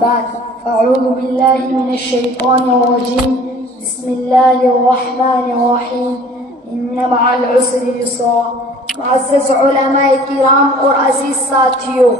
بعد فأعوذ بالله من الشيطان الرجيم بسم الله الرحمن الرحيم إن مع العسر يسرا. معزز علماء کرام اور عزیز ساتھیوں،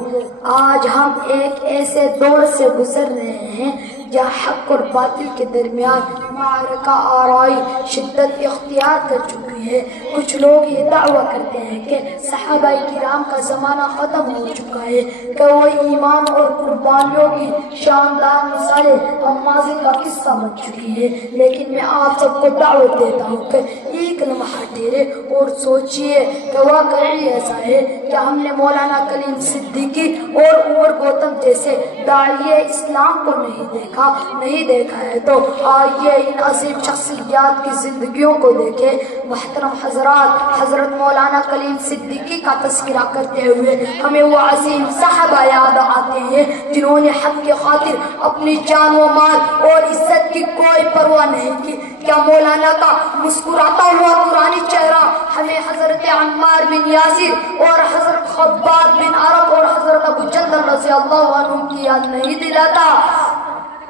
آج ہم ایک ایسے دور سے گزر رہے ہیں جہاں حق اور باطل کے درمیان معرکہ آرائی شدت اختیار کر چکی ہے. کچھ لوگ یہ دعویٰ کرتے ہیں کہ صحابہ کرام کا زمانہ ختم ہو چکا ہے، کہ وہ ایمان اور قربانیوں کی شاندار مثالیں اب ماضی کا قصہ بن چکی ہے. لیکن میں آپ سب کو دعوت دیتا ہوں کہ ایک لمحہ ٹھہرے اور سوچئے کہ واقعی ایسا ہے کہ ہم نے مولانا کلیم صدیقی اور عمر گوتم جیسے داعیے اسلام کو نہیں دیکھا ہے تو آئیے ان عظیم شخصیات کی زندگیوں کو دیکھیں. محترم حضرات، حضرت مولانا کلیم صدیقی کا تذکرہ کرتے ہوئے ہمیں وہ عظیم صحابہ یاد آتے ہیں جنہوں نے حق کی خاطر اپنی جان و مال اور عزت کی کوئی پرواہ نہیں کی. کیا مولانا کا مسکراتا ہوا نورانی چہرہ ہمیں حضرت عمار بن یاسر اور حضرت خباب بن عرب اور حضرت ابو جندل رضی اللہ عنہ کی یاد نہیں دلاتا؟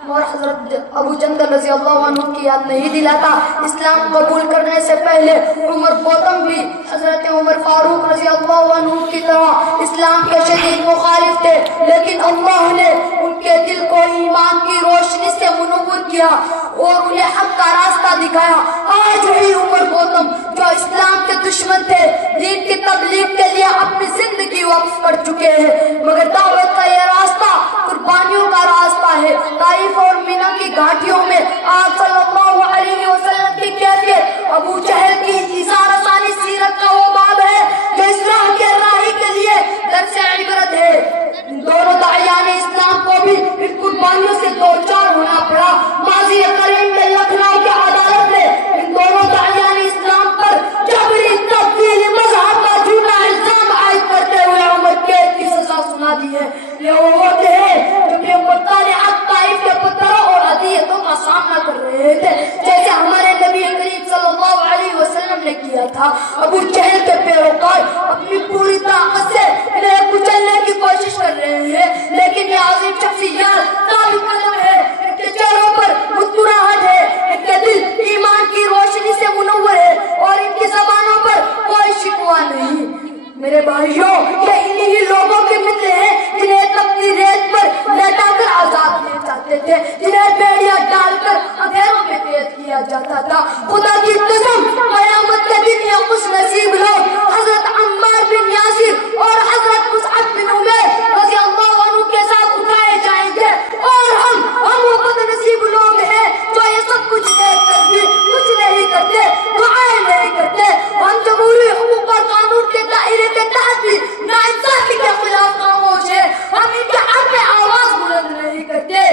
اور حضرت ابو جندل رضی اللہ عنہ کی یاد نہیں دلاتا؟ اسلام قبول کرنے سے پہلے عمر گوتم بھی حضرت عمر فاروق رضی اللہ عنہ کی طرح اسلام کے شدید مخالف تھے، لیکن اللہ نے ان کے دل کو ایمان کی روشنی سے منور کیا اور انہیں حق کا راستہ دکھایا. آج وہی عمر گوتم جو اسلام کے دشمن تھے دین کی تبلیغ کے لیے اپنی زندگی وقف کر چکے ہیں، مگر دعوت کا یہ راستہ قربانیوں کا راستہ ہے. طائف اور مینا کی گھاٹیوں میں آپ صلی اللہ علیہ وسلم کی کیفیت ابو جہل کی اظہار ثانی سیرت کا وہ باب ہے جو اسلام کے راہی کے لیے درس عبرت ہے. دونوں داعیان اسلام کو بھی ان قربانیوں سے دوچار ہونا پڑا. ماضی قریب میں لکھنؤ کی عدالت نے ان دونوں داعیان اسلام پر جبری تبدیل مذہب کا جھوٹا الزام عائد کرتے ہوئے عمر قید کی سزا سنا دی ہے. یہ وہ ہوتے ہیں جو بے مطالعت طائف کے پتھروں اور اذیتوں کا سامنا کر رہے تھے، جیسے ہمارے نبی کریم صلی اللہ علیہ وسلم نے کیا تھا. ابو جہل کے پیروکار اپنی پوری طاقت سے انہیں کچلنے کی کوشش کر رہے ہیں، لیکن یہ عظیم شخصیات ثابت قدم ہے. ان کے چہروں پر مسکراہٹ ہے، ان کے دل ایمان کی روشنی سے منور ہے اور ان کی زبانوں پر کوئی شکوہ نہیں. میرے بھائیوں، یہ انہی لوگوں کے مثل ہیں جنہیں تپتی ریت پر لٹا کر عذاب دیے جاتے تھے، جنہیں بیڑیاں ڈال کر اندھیروں میں قید کیا جاتا تھا. خدا کی قسم قیامت کے دن یہ خوش نصیب لوگ حضرت عمار بن یاسر اور حضرت مصعب بن عمیر رضی اللہ عنہ کے ساتھ اٹھائے جائیں گے، اور ہم وہ بد نصیب لوگ ہیں جو یہ سب کچھ دیکھ کر بھی کچھ نہیں کرتے، دعائیں نہیں کرتے. ہم جمہوری حقوق اور قانون کے دائرے کے تحت بھی ناانصافی کے خلاف خاموش ہے، ہم ان کے حق میں آواز بلند نہیں کرتے.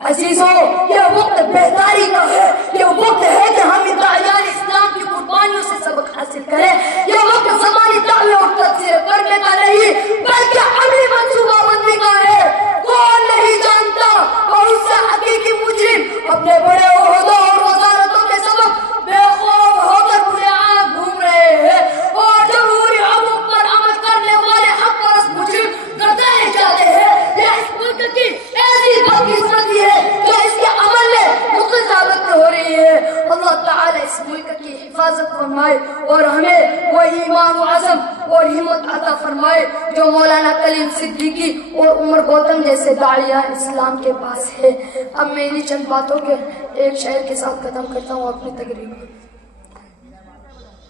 عزیزوں، یہ وقت بیداری کا ہے، یہ وقت ہے کہ ہم داعیان اسلام کی قربانیوں سے سبق حاصل کریں. یہ وقت زمانی دعوے اور تذکرے کرنے کا نہیں بلکہ عملی منصوبہ بندی کا ہے. کون نہیں جانتا بہت سے حقیقی مجرم اپنے بڑے عہدوں اور وزارتوں کے سبب بے خوف ہو کر برے عام گھوم رہے ہیں، اور جمہوری حقوق پر عمل کرنے والے حق پرست مجرم گردانے جاتے ہیں. یہ اس ملک کی ایسی بدقسمتی ہے جو اس کے عمل میں مقل ثابت ہو رہی ہے. اللہ تعالی اس ملک کی حفاظت فرمائے اور ہمیں وہ ایمان و عزم اور ہمت عطا فرمائے جو مولانا کلیم صدیقی اور عمر گوتم جیسے داعیان اسلام کے پاس ہے. اب میں انہی چند باتوں کے ایک شعر کے ساتھ ختم کرتا ہوں اپنی تقریر.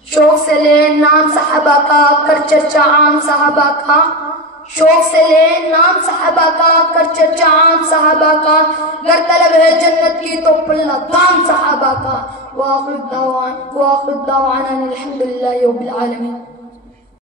شوق سے لے نام صحابہ کا کر چرچا عام صحابہ کا، شوق سے لے نام صحابہ کا کر چرچا عام صحابہ کا، گر طلب ہے جنت کی تو پلہ دام صحابہ کا. وآخر الدعوان الحمدللہ رب العالمین.